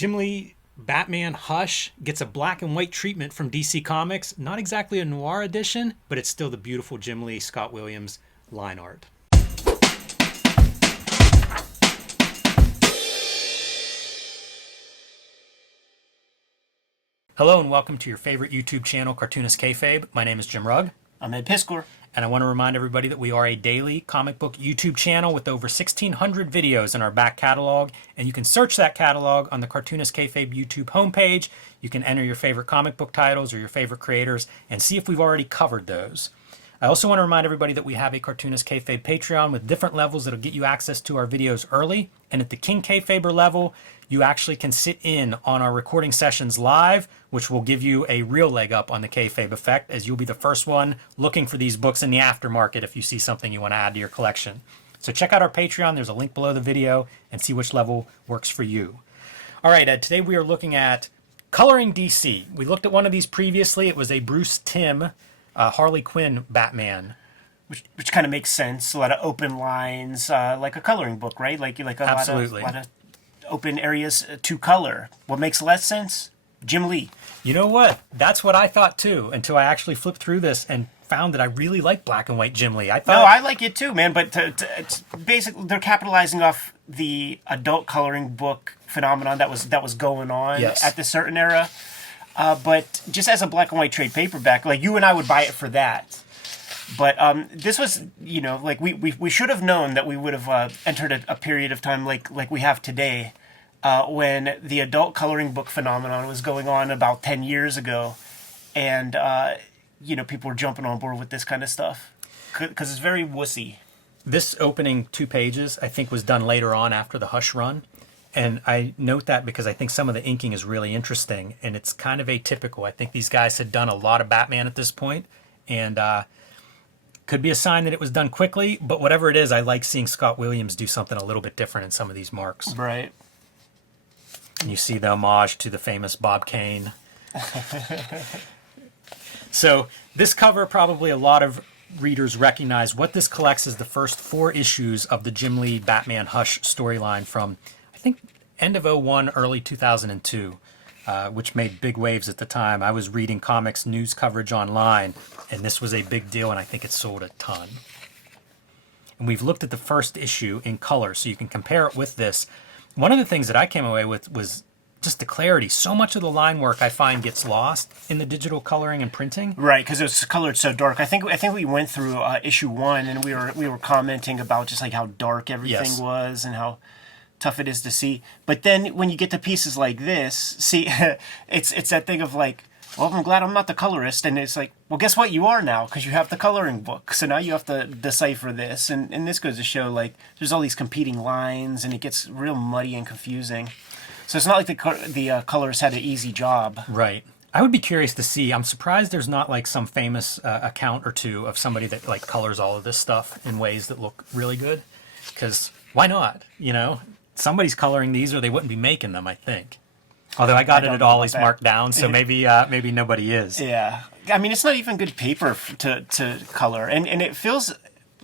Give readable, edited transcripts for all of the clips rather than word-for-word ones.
Jim Lee Batman Hush gets a black and white treatment from DC Comics. Not exactly a noir edition, but it's still the beautiful Jim Lee Scott Williams line art. Hello and welcome to your favorite YouTube channel, Cartoonist Kayfabe. My name is Jim Rugg. I'm Ed Piskor. And I want to remind everybody that we are a daily comic book YouTube channel with over 1,600 videos in our back catalog. And you can search that catalog on the Cartoonist Kayfabe YouTube homepage. You can enter your favorite comic book titles or your favorite creators and see if we've already covered those. I also want to remind everybody that we have a Cartoonist Kayfabe Patreon with different levels that'll get you access to our videos early. And at the King Kayfaber level, you actually can sit in on our recording sessions live, which will give you a real leg up on the Kayfabe effect, as you'll be the first one looking for these books in the aftermarket if you see something you want to add to your collection. So check out our Patreon. There's a link below the video and see which level works for you. All right, Ed, today we are looking at Coloring DC. We looked at one of these previously. It was a Bruce Timm Harley Quinn Batman. Which kind of makes sense. A lot of open lines, like a coloring book, right? Like Absolutely. A lot of open areas to color. What makes less sense? Jim Lee. You know what? That's what I thought too, until I actually flipped through this and found that I really like black and white Jim Lee. No, I like it too, man. But it's basically they're capitalizing off the adult coloring book phenomenon that was going on at this certain era. But just as a black and white trade paperback, like you and I would buy it for that. But this was, like we should have known that we would have entered a period of time like we have today, when the adult coloring book phenomenon was going on about 10 years ago, and people were jumping on board with this kind of stuff because it's very wussy. This opening 2 pages, I think, was done later on after the Hush run. And I note that because I think some of the inking is really interesting, and it's kind of atypical. I think these guys had done a lot of Batman at this point, and could be a sign that it was done quickly, but whatever it is, I like seeing Scott Williams do something a little bit different in some of these marks. Right. And you see the homage to the famous Bob Kane. So this cover, probably a lot of readers recognize. What this collects is the first 4 issues of the Jim Lee Batman Hush storyline from, I think, end of '01, early 2002, which made big waves at the time. I was reading comics news coverage online, and this was a big deal, and I think it sold a ton. And we've looked at the first issue in color, so you can compare it with this. One of the things that I came away with was just the clarity. So much of the line work I find gets lost in the digital coloring and printing. Right, because it was colored so dark. I think we went through issue 1, and we were commenting about just like how dark everything was and how tough it is to see. But then when you get to pieces like this, see, it's that thing of like, well, I'm glad I'm not the colorist. And it's like, well, guess what? You are now, because you have the coloring book. So now you have to decipher this. And this goes to show, like, there's all these competing lines, and it gets real muddy and confusing. So it's not like the colorist had an easy job. Right. I would be curious to see. I'm surprised there's not like some famous account or two of somebody that like colors all of this stuff in ways that look really good. Because why not? Somebody's coloring these, or they wouldn't be making them, I think. Although I got it at Ollie's marked down, so maybe nobody is. Yeah. I mean, it's not even good paper to color. And it feels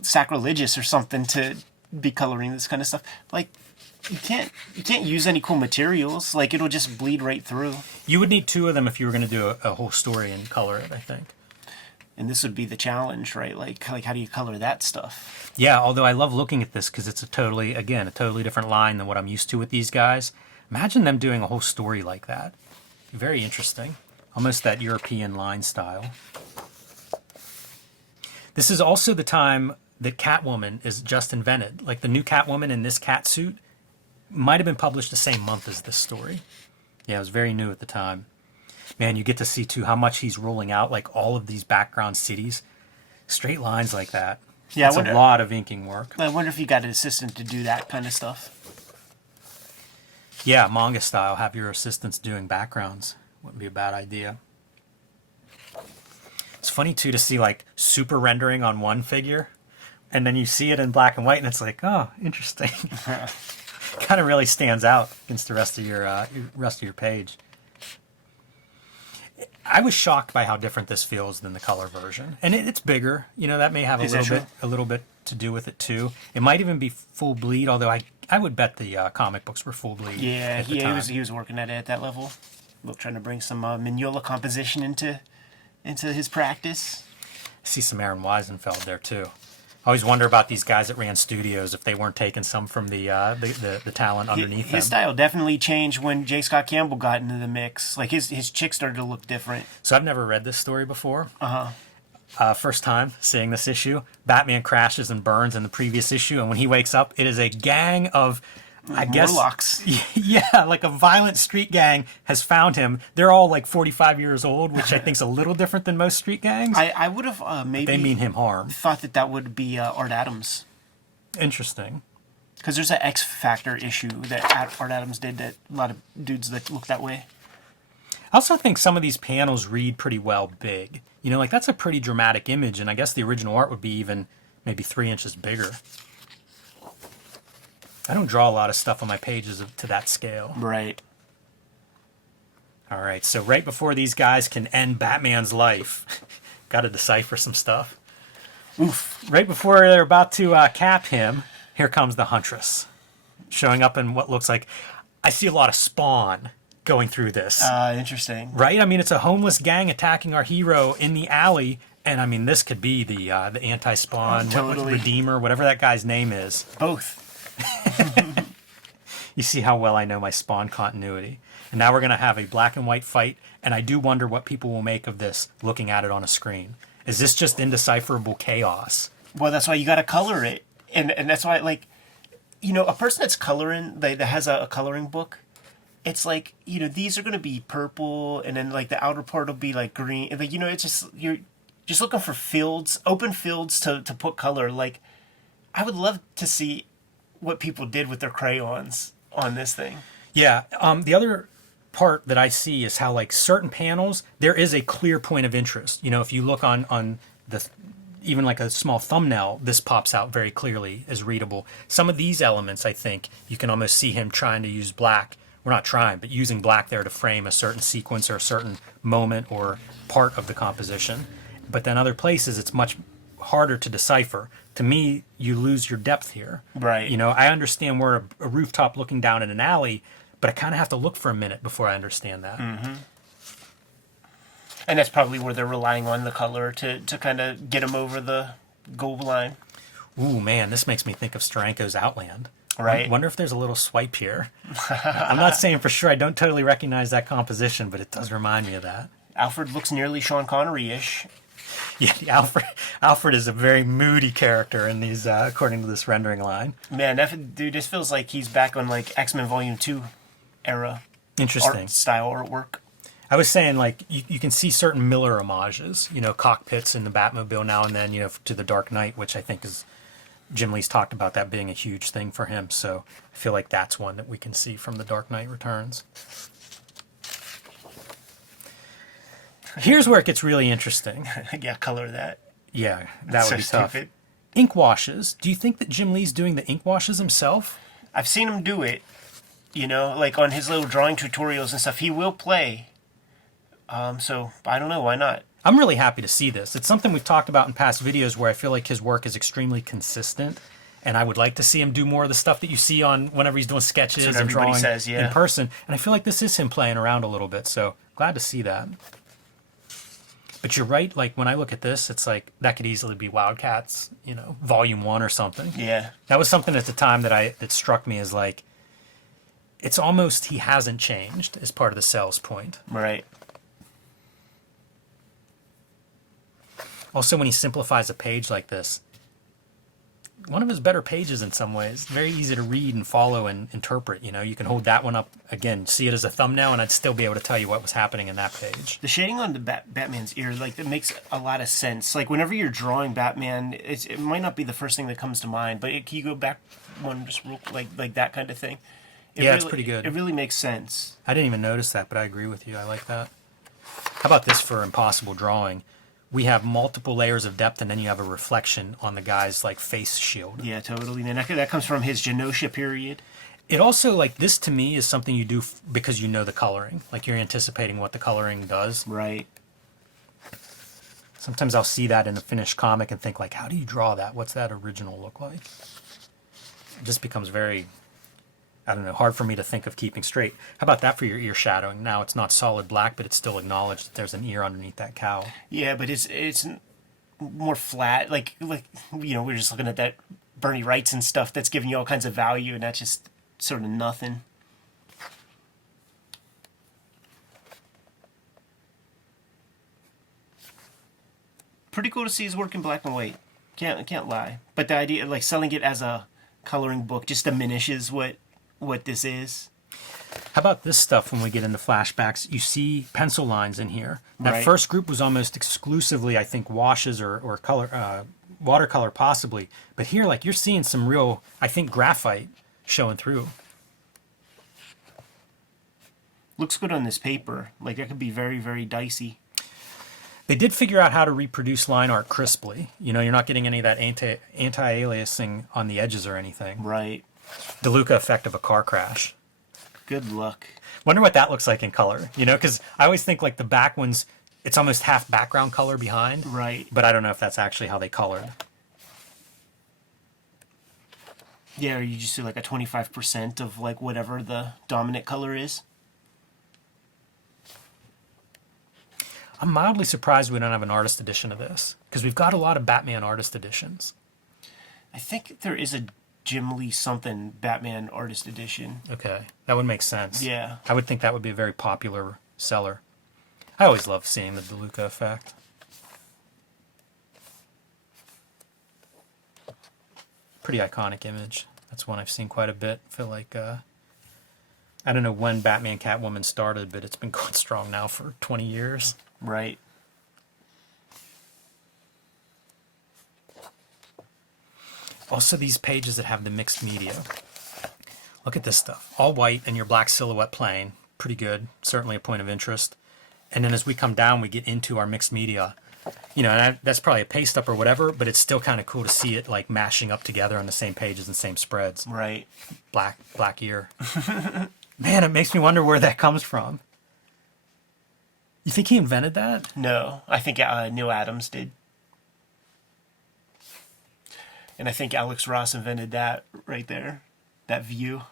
sacrilegious or something to be coloring this kind of stuff. Like, you can't use any cool materials. Like, it'll just bleed right through. You would need 2 of them if you were going to do a whole story and color it, I think. And this would be the challenge, right? Like how do you color that stuff? Yeah, although I love looking at this because it's a totally different line than what I'm used to with these guys. Imagine them doing a whole story like that. Very interesting. Almost that European line style. This is also the time that Catwoman is just invented. Like the new Catwoman in this cat suit might have been published the same month as this story. Yeah, it was very new at the time. Man, you get to see, too, how much he's rolling out, like, all of these background cities. Straight lines like that. Yeah, it's a lot of inking work. I wonder if you got an assistant to do that kind of stuff. Yeah, manga style, have your assistants doing backgrounds. Wouldn't be a bad idea. It's funny, too, to see, like, super rendering on one figure, and then you see it in black and white, and it's like, oh, interesting. Kind of really stands out against the rest of your page. I was shocked by how different this feels than the color version, and it's bigger. That may have a little bit to do with it too. It might even be full bleed, although I would bet the comic books were full bleed. Yeah, he was working at it at that level. Trying to bring some Mignola composition into his practice. I see some Aaron Weisenfeld there too. I always wonder about these guys that ran studios if they weren't taking some from the talent underneath them. His style definitely changed when J. Scott Campbell got into the mix. Like his chick started to look different. So I've never read this story before. First time seeing this issue. Batman crashes and burns in the previous issue, and when he wakes up, it is a gang of, I guess, Morlocks. Yeah, like a violent street gang has found him. They're all like 45 years old, which I think is a little different than most street gangs. I would have maybe they mean him harm. Thought that would be Art Adams. Interesting. Because there's an X Factor issue that Art Adams did that a lot of dudes that look that way. I also think some of these panels read pretty well big. You know, like that's a pretty dramatic image, and I guess the original art would be even maybe 3 inches bigger. I don't draw a lot of stuff on my pages to that scale. Right. All right, so right before these guys can end Batman's life, got to decipher some stuff. Oof. Right before they're about to cap him, here comes the Huntress, showing up in what looks like, I see a lot of Spawn going through this. Interesting. Right? I mean, it's a homeless gang attacking our hero in the alley, and I mean, this could be the anti-Spawn, totally. Redeemer, whatever that guy's name is. Both. You see how well I know my Spawn continuity. And now we're going to have a black and white fight, and I do wonder what people will make of this looking at it on a screen. Is this just indecipherable chaos? Well, that's why you got to color it. And that's why, like, you know, a person that's coloring, that has a coloring book, it's like, you know, these are going to be purple, and then, like, the outer part will be, like, green. Like, you know, it's just, you're just looking for fields, open fields to put color. Like, I would love to see what people did with their crayons on this thing. Yeah. The other part that I see is how, like, certain panels, there is a clear point of interest. You know, if you look on the, even like a small thumbnail, this pops out very clearly as readable. Some of these elements, I think, you can almost see him trying to use black. We're not trying, but using black there to frame a certain sequence or a certain moment or part of the composition. But then other places, it's much harder to decipher. To me, you lose your depth here. Right. You know, I understand we're a rooftop looking down at an alley, but I kind of have to look for a minute before I understand that. Mm-hmm. And that's probably where they're relying on the color to kind of get them over the goal line. Ooh, man, this makes me think of Steranko's Outland. Right. I wonder if there's a little swipe here. I'm not saying for sure. I don't totally recognize that composition, but it does remind me of that. Alfred looks nearly Sean Connery-ish. Yeah, Alfred is a very moody character in these, according to this rendering line. Man, that dude, this feels like he's back on, like, X-Men Volume 2 era. Interesting. Artwork. I was saying, like, you can see certain Miller homages, you know, cockpits in the Batmobile now and then, you know, to the Dark Knight, which I think is, Jim Lee's talked about that being a huge thing for him. So I feel like that's one that we can see from the Dark Knight Returns. Here's where it gets really interesting. Yeah, color that. Yeah, that would be tough. Stupid. Ink washes. Do you think that Jim Lee's doing the ink washes himself? I've seen him do it. You know, like on his little drawing tutorials and stuff. He will play. So, I don't know. Why not? I'm really happy to see this. It's something we've talked about in past videos where I feel like his work is extremely consistent. And I would like to see him do more of the stuff that you see on whenever he's doing sketches and drawing in person. And I feel like this is him playing around a little bit. So, glad to see that. But you're right, like, when I look at this, it's like, that could easily be Wildcats, you know, Volume 1 or something. Yeah. That was something at the time that struck me as, like, it's almost he hasn't changed as part of the sales point. Right. Also, when he simplifies a page like this, one of his better pages in some ways. Very easy to read and follow and interpret. You know, you can hold that one up again, see it as a thumbnail, and I'd still be able to tell you what was happening in that page. The shading on the Batman's ear, like, that makes a lot of sense. Like, whenever you're drawing Batman, it might not be the first thing that comes to mind, but can you go back one just real, like that kind of thing? It's pretty good. It really makes sense. I didn't even notice that, but I agree with you. I like that. How about this for impossible drawing? We have multiple layers of depth, and then you have a reflection on the guy's, like, face shield. Yeah, totally. And that comes from his Genosha period. It also, like, this to me is something you do because you know the coloring. Like, you're anticipating what the coloring does. Right. Sometimes I'll see that in a finished comic and think like, how do you draw that? What's that original look like? It just becomes very, I don't know, hard for me to think of keeping straight. How about that for your ear shadowing? Now it's not solid black, but it's still acknowledged that there's an ear underneath that cowl. Yeah, but it's more flat. Like we're just looking at that Bernie Wrightson stuff that's giving you all kinds of value, and that's just sort of nothing. Pretty cool to see his work in black and white. Can't lie. But the idea, like selling it as a coloring book, just diminishes what this is. How about this stuff when we get into flashbacks? You see pencil lines in here. That Right. first group was almost exclusively, I think, washes or color, watercolor possibly. But here, like, you're seeing some real, I think, graphite showing through. Looks good on this paper. Like, that could be very, very dicey. They did figure out how to reproduce line art crisply. You know, you're not getting any of that anti-aliasing on the edges or anything. Right. DeLuca effect of a car crash. Good luck. Wonder what that looks like in color, you know, because I always think like the back ones, it's almost half background color behind. Right. But I don't know if that's actually how they colored. Yeah, or you just do like a 25% of like whatever the dominant color is. I'm mildly surprised we don't have an artist edition of this, because we've got a lot of Batman artist editions. I think there is a Jim Lee something Batman artist edition. Okay, that would make sense. Yeah. I would think that would be a very popular seller. I always love seeing the DeLuca effect. Pretty iconic image. That's one I've seen quite a bit. I feel like, I don't know when Batman Catwoman started, but it's been going strong now for 20 years. Right. Also these pages that have the mixed media. Look at this stuff. All white and your black silhouette plane. Pretty good. Certainly a point of interest. And then as we come down, we get into our mixed media. You know, and that's probably a paste up or whatever, but it's still kind of cool to see it like mashing up together on the same pages and same spreads. Right. Black ear. Man, it makes me wonder where that comes from. You think he invented that? No, I think Neil Adams did. And I think Alex Ross invented that right there. That view.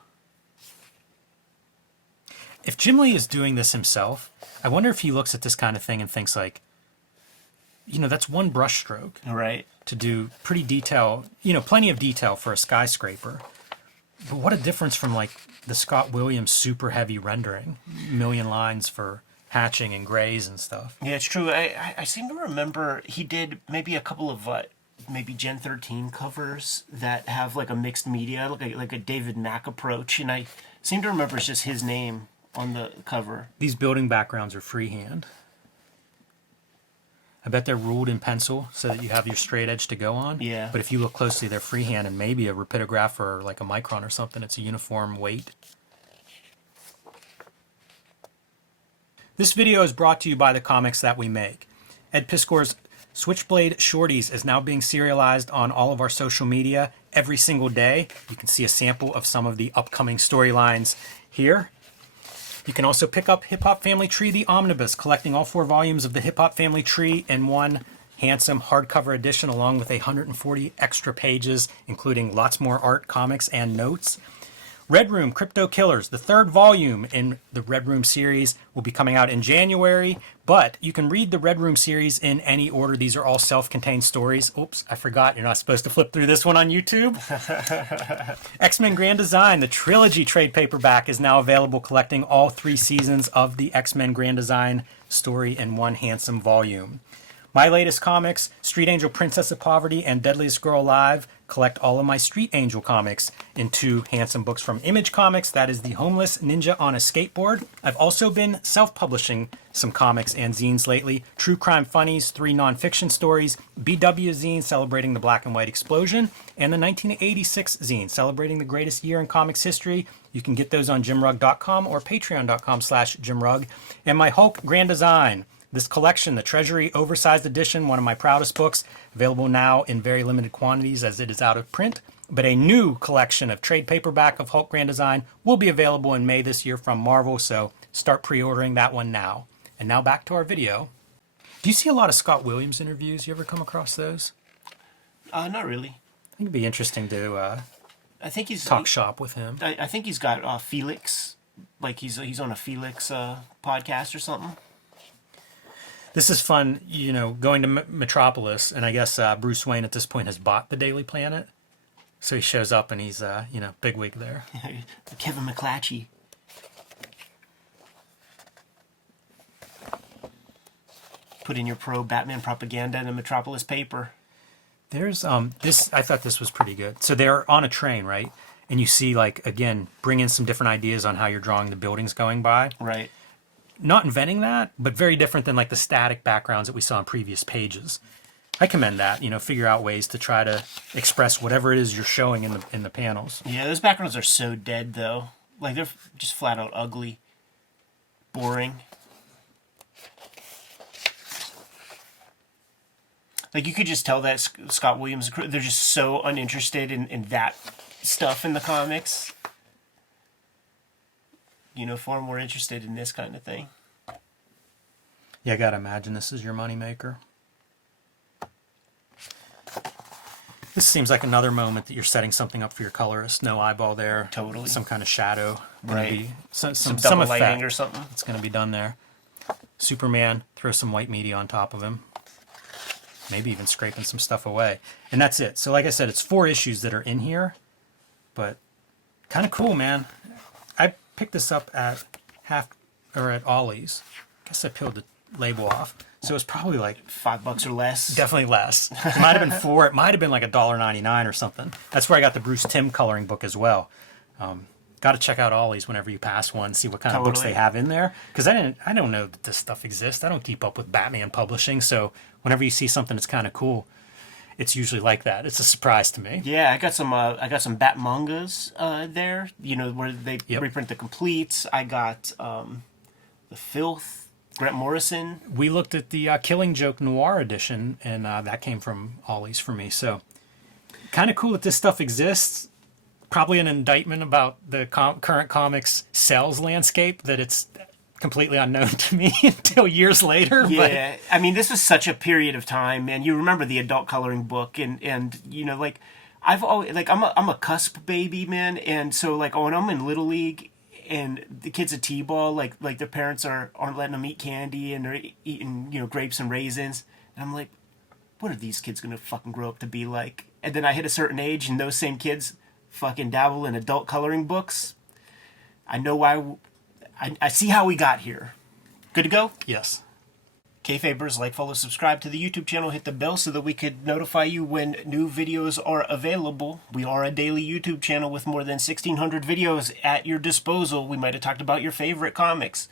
If Jim Lee is doing this himself, I wonder if he looks at this kind of thing and thinks like, you know, that's one brush stroke. Right. To do pretty detail, you know, plenty of detail for a skyscraper. But what a difference from like the Scott Williams super heavy rendering. Million lines for hatching and grays and stuff. Yeah, it's true. I seem to remember he did maybe a couple of maybe Gen 13 covers that have like a mixed media, like a David Mack approach, and I seem to remember it's just his name on the cover. These building backgrounds are freehand. I bet they're ruled in pencil so that you have your straight edge to go on. Yeah. But if you look closely, they're freehand and maybe a rapidograph or like a micron or something. It's a uniform weight. This video is brought to you by the comics that we make. Ed Piskor's Switchblade Shorties is now being serialized on all of our social media every single day. You can see a sample of some of the upcoming storylines here. You can also pick up Hip Hop Family Tree, the Omnibus, collecting all 4 volumes of the Hip Hop Family Tree in one handsome hardcover edition, along with 140 extra pages, including lots more art, comics, and notes. Red Room Crypto Killers, the 3rd volume in the Red Room series, will be coming out in January, but you can read the Red Room series in any order. These are all self-contained stories. Oops, I forgot. You're not supposed to flip through this one on YouTube. X-Men Grand Design, the trilogy trade paperback, is now available, collecting all 3 seasons of the X-Men Grand Design story in one handsome volume. My latest comics, Street Angel Princess of Poverty and Deadliest Girl Alive, collect all of my Street Angel comics in 2 handsome books from Image Comics. That is The Homeless Ninja on a Skateboard. I've also been self-publishing some comics and zines lately. True Crime Funnies, 3 nonfiction stories, BW zine celebrating the black and white explosion, and the 1986 zine celebrating the greatest year in comics history. You can get those on jimrugg.com or patreon.com/jimrugg. And my Hulk Grand Design. This collection, the Treasury Oversized Edition, one of my proudest books, available now in very limited quantities as it is out of print. But a new collection of trade paperback of Hulk Grand Design will be available in May this year from Marvel, so start pre-ordering that one now. And now back to our video. Do you see a lot of Scott Williams interviews? You ever come across those? Not really. I think it'd be interesting to I think he's talk shop with him. I think he's got Felix, like he's on a Felix podcast or something. This is fun, you know, going to Metropolis, and I guess Bruce Wayne at this point has bought the Daily Planet. So he shows up and he's, you know, bigwig there. Kevin McClatchy. Put in your pro-Batman propaganda in a Metropolis paper. There's this. I thought this was pretty good. So they're on a train, right? And you see, like, again, bring in some different ideas on how you're drawing the buildings going by. Right. Not inventing that, but very different than like the static backgrounds that we saw on previous pages. I commend that. You know, figure out ways to try to express whatever it is you're showing in the panels. Yeah, those backgrounds are so dead though. Like they're just flat out ugly, boring. Like, you could just tell that Scott Williams, they're just so uninterested in that stuff in the comics. You know, far more interested in this kind of thing. Yeah, I gotta imagine this is your moneymaker. This seems like another moment that you're setting something up for your colorist. No eyeball there. Totally. Some kind of shadow. Right. Some double effect lighting or something. It's going to be done there. Superman, throw some white media on top of him. Maybe even scraping some stuff away. And that's it. So like I said, it's 4 issues that are in here. But kind of cool, man. I picked this up at at Ollie's. I guess I peeled the label off. So it's probably like $5 or less. Definitely less. It might have been 4. It might have been like $1.99 or something. That's where I got the Bruce Timm coloring book as well. Got to check out Ollie's whenever you pass one, see what kind of books they have in there. Because I don't know that this stuff exists. I don't keep up with Batman publishing. So whenever you see something that's kind of cool, it's usually like that. It's a surprise to me. Yeah, I got some Bat mangas there. You know, where they reprint the completes. I got the Filth. Grant Morrison. We looked at the Killing Joke Noir edition, and that came from Ollie's for me. So kind of cool that this stuff exists. Probably an indictment about the current comics sales landscape, that it's completely unknown to me until years later. Yeah, but I mean, this is such a period of time, man. You remember the adult coloring book, and you know, like I've always I'm a cusp baby, man, and so like when I'm in Little League. And the kids at T-ball, like their parents aren't letting them eat candy, and they're eating, you know, grapes and raisins. And I'm like, what are these kids gonna fucking grow up to be like? And then I hit a certain age, and those same kids fucking dabble in adult coloring books. I know why. I see how we got here. Good to go? Yes. Kayfabers, like, follow, subscribe to the YouTube channel, hit the bell so that we could notify you when new videos are available. We are a daily YouTube channel with more than 1,600 videos at your disposal. We might have talked about your favorite comics.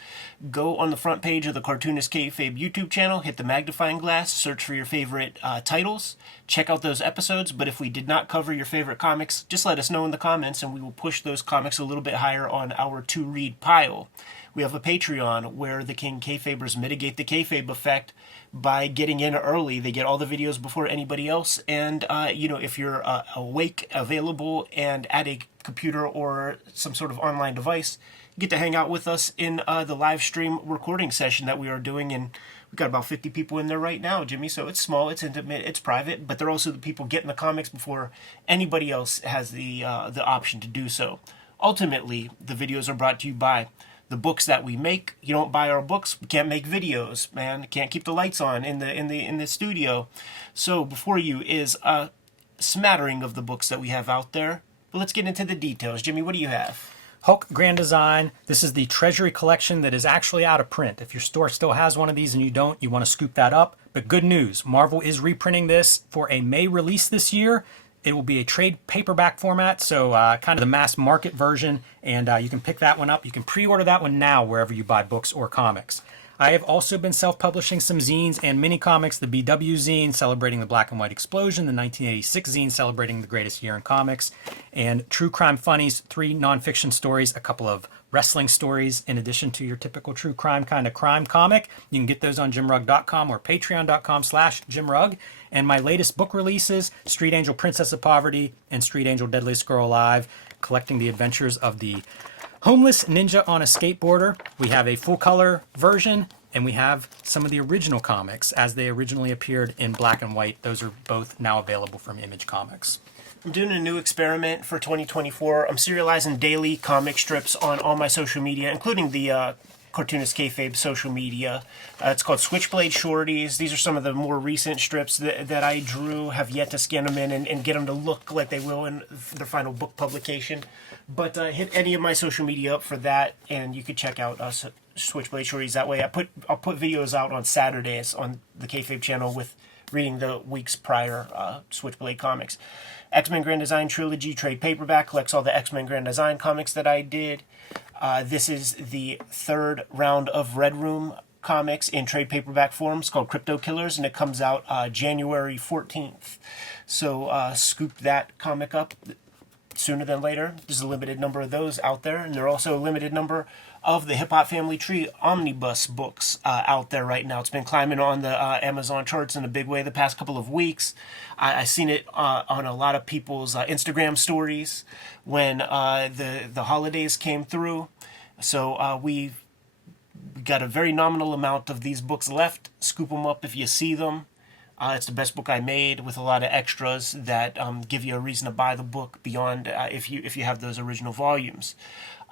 Go on the front page of the Cartoonist Kayfabe YouTube channel, hit the magnifying glass, search for your favorite titles, check out those episodes. But if we did not cover your favorite comics, just let us know in the comments and we will push those comics a little bit higher on our to-read pile. We have a Patreon where the King Kayfabers mitigate the kayfabe effect by getting in early. They get all the videos before anybody else. And, you know, if you're awake, available, and at a computer or some sort of online device, you get to hang out with us in the live stream recording session that we are doing. And we've got about 50 people in there right now, Jimmy. So it's small, it's intimate, it's private. But they're also the people getting the comics before anybody else has the option to do so. Ultimately, the videos are brought to you by the books that we make. You don't buy our books, we can't make videos, man. Can't keep the lights on in the studio. So before you is a smattering of the books that we have out there. But let's get into the details. Jimmy, what do you have? Hulk Grand Design. This is the Treasury Collection that is actually out of print. If your store still has one of these and you don't, you want to scoop that up. But good news, Marvel is reprinting this for a May release this year. It will be a trade paperback format, so kind of the mass market version, and you can pick that one up. You can pre-order that one now wherever you buy books or comics. I have also been self-publishing some zines and mini-comics, the BW zine celebrating the Black and White Explosion, the 1986 zine celebrating the greatest year in comics, and True Crime Funnies, 3 nonfiction stories, a couple of wrestling stories in addition to your typical true crime kind of crime comic. You can get those on jimrugg.com or patreon.com/jimrugg. And my latest book releases, Street Angel Princess of Poverty and Street Angel Deadliest Girl Alive, collecting the adventures of the homeless ninja on a skateboarder. We have a full color version And we have some of the original comics as they originally appeared in black and white. Those are both now available from Image Comics. I'm doing a new experiment for 2024. I'm serializing daily comic strips on all my social media, including the Cartoonist Kayfabe social media. It's called Switchblade Shorties. These are some of the more recent strips that I drew. Have yet to scan them in and get them to look like they will in their final book publication. But hit any of my social media up for that, and you could check out Switchblade Shorties that way. I'll put videos out on Saturdays on the Kayfabe channel with reading the week's prior Switchblade comics. X-Men Grand Design Trilogy trade paperback collects all the X-Men Grand Design comics that I did. This is the third round of Red Room comics in trade paperback form. It's called Crypto Killers, and it comes out January 14th. So scoop that comic up sooner than later. There's a limited number of those out there, and there are also a limited number of the Hip Hop Family Tree omnibus books out there right now. It's been climbing on the Amazon charts in a big way the past couple of weeks. I've seen it on a lot of people's Instagram stories when the holidays came through. So we got a very nominal amount of these books left. Scoop them up if you see them. It's the best book I made with a lot of extras that give you a reason to buy the book beyond if you have those original volumes.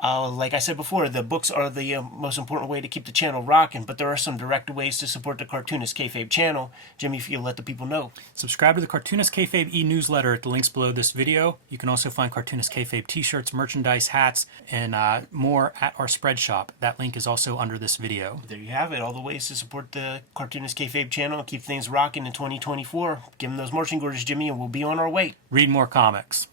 Like I said before, the books are the most important way to keep the channel rocking, but there are some direct ways to support the Cartoonist Kayfabe channel. Jimmy, if you'll let the people know. Subscribe to the Cartoonist Kayfabe e-newsletter at the links below this video. You can also find Cartoonist Kayfabe t-shirts, merchandise, hats, and more at our spread shop. That link is also under this video. There you have it, all the ways to support the Cartoonist Kayfabe channel and keep things rocking in 2024. Give them those marching orders, Jimmy, and we'll be on our way. Read more comics.